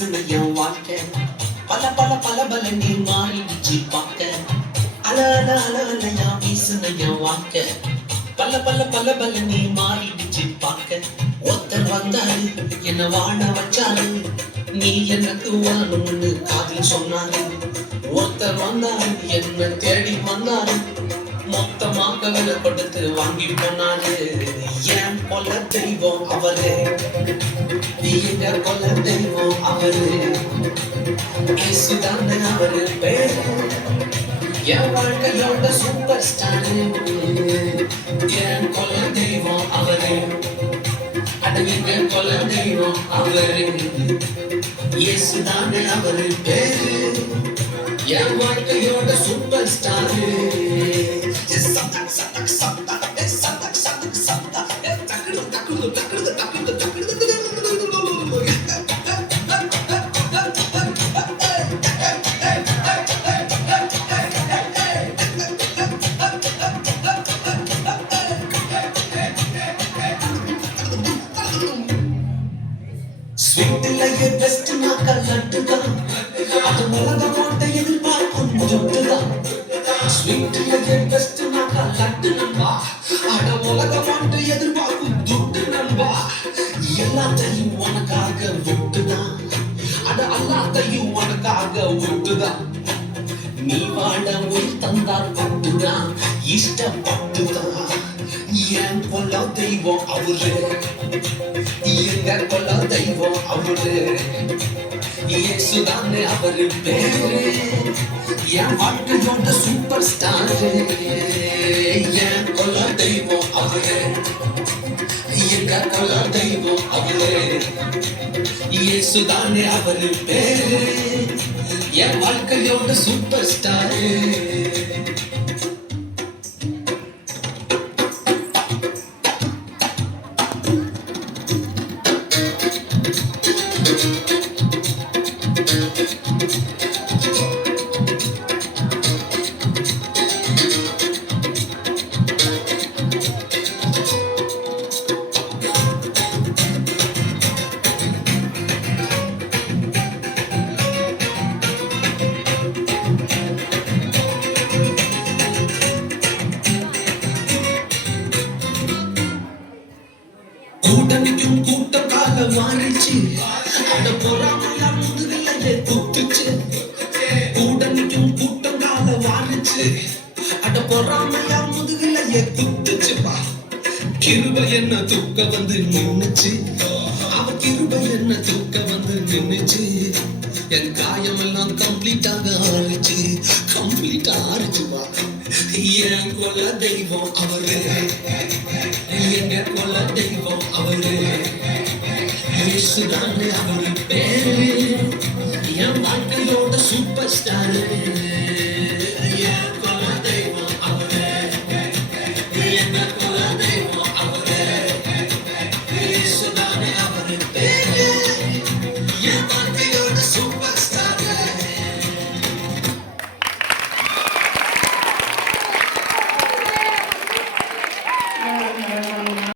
வீசுன என் வாழ்க்கை பல பல பல பல நீ மாறிடுச்சு பார்க்க அல அல அல அலையா வீசுன என் வாழ்க்கை பல பல பல பல நீ மாறிடுச்சு பார்க்க ஒருத்தர் வந்தாரு என்ன வாழ வச்சாரு நீ எனக்கு வாழணும்னு காதில் சொன்னாரு ஒருத்தர் வந்தாரு என்ன தேடி வந்தாரு மொத்தமாக விலை கொடுத்து வாங்கி போனாரு என் கொல்ல தெய்வம் அவரு எங்க கொல்ல தெய்வம் அவரு இயேசுதானே அவரு பேரு என் வாழ்க்கையோட சூப்பர் ஸ்டாரு என் கொல்ல தெய்வம் அவரு அடவிங்க கொல்ல தெய்வம் அவரு இயேசுதானே அவரு பேரு என் வாழ்க்கையோட சூப்பர் ஸ்டாரு ஸ்வீட்டிலேயே பெஸ்ட் நாக்கள் லட்டுதான் அது உலகம் ஓட்ட எதிர்பார்க்கும் துட்டுதான் ஸ்வீட்டிலேயே பெஸ்ட் நாக்கள் லட்டு நம்பா அட உலகம் ஓட்ட எதிர்பார்க்கும் துட்டு நம்பா எல்லாத்தையும் உனக்காக விட்டுதான் அட எல்லாத்தையும் உனக்காக விட்டுதான் நீ வாழ ஒரு தந்தால் பட்டுதான் இஷ்டப்பட்டுதான் என் கொல்ல தெய்வம் அவரு எங்க கொல்ல தெய்வம் அவரு இயேசுதானே அவரு பேரு என் வாழ்க்கையோட சூப்பர் ஸ்டாரு என் கொல்ல தெய்வம் அவரு எங்க கொல்ல தெய்வம் அவரு இயேசுதானே அவரு பேரு என் வாழ்க்கையோட சூப்பர் ஸ்டாரு கூட்டணிக்கும் கூட்டம் கால மாறிச்சு அட பொறாமையா முதுகலையே குத்துச்சு கூட்டணிக்கும் கூட்டம் கால மாறிச்சு அட பொறாமையா முதுகலையே குத்துச்சுப்பா கிருபை என்ன தூக்க வந்து நின்னுச்சு அவ கிருபை என்ன தூக்க வந்து நின்னுச்சு என் காயமெல்லாம் கம்ப்ளீட்டாக ஆறிச்சு கம்ப்ளீட்டா ஆறிச்சுப்பா என் கொல்ல தெய்வம் அவரு எங்க கொல்ல தெய்வம் அவரு இயேசுதானே அவரு பேரு என் வாழ்க்கையோட சூப்பர் ஸ்டாரு